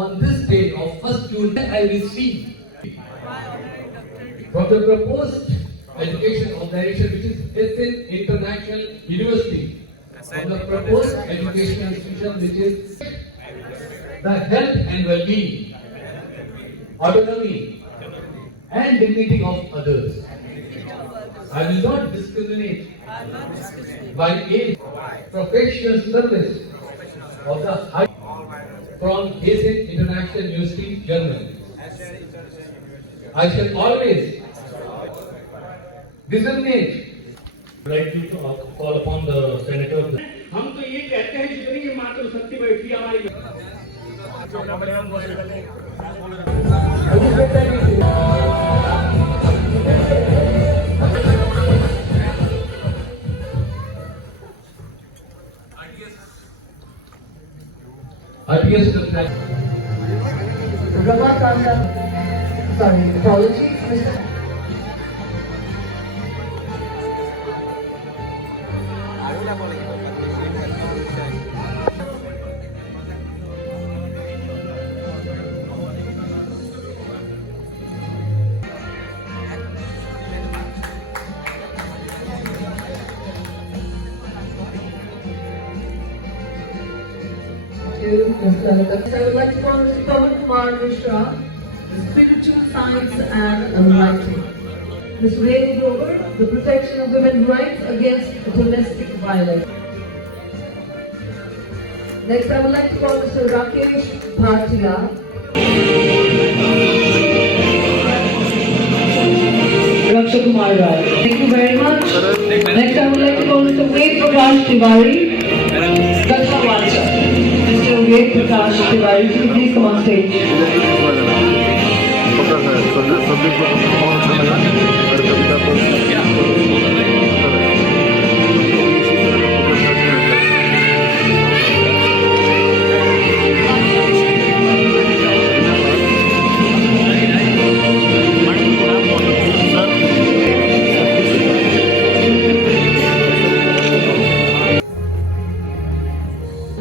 on this day of 1st June, I received from the proposed education organization, which is SN International University, from the proposed educational institution, which is the health and well-being, autonomy, and dignity of others. I will not discriminate by age, professional service of the high from SN International University, Germany. I shall always discriminate. Like you to call upon the senator. हम तो ये कहते हैं जितनी ये मातृशक्ति बैठी हमारी RTS the flag. Ramakanta, sorry, apologies, Mr. I would like to call Mr. Pawan Kumar Mishra, the Spiritual Science and Enlightenment. Ms. Renu Grover, the Protection of Women's Rights Against Domestic Violence. Next, I would like to call Mr. Rakesh Bhatia. Raksha Kumar Rai. Thank you very much. Next, I would like to call Mr. Ved Prakash Tiwari. Gatha Vacha. Mr. Ved Prakash Tiwari, please come on stage.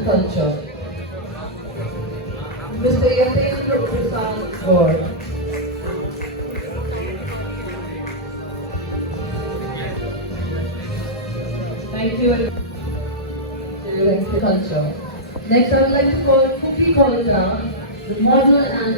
Culture. Mr. Yatendra Prasad Gaur. Thank you. Culture. Next, I would like to call Kuki Kolatra, the model and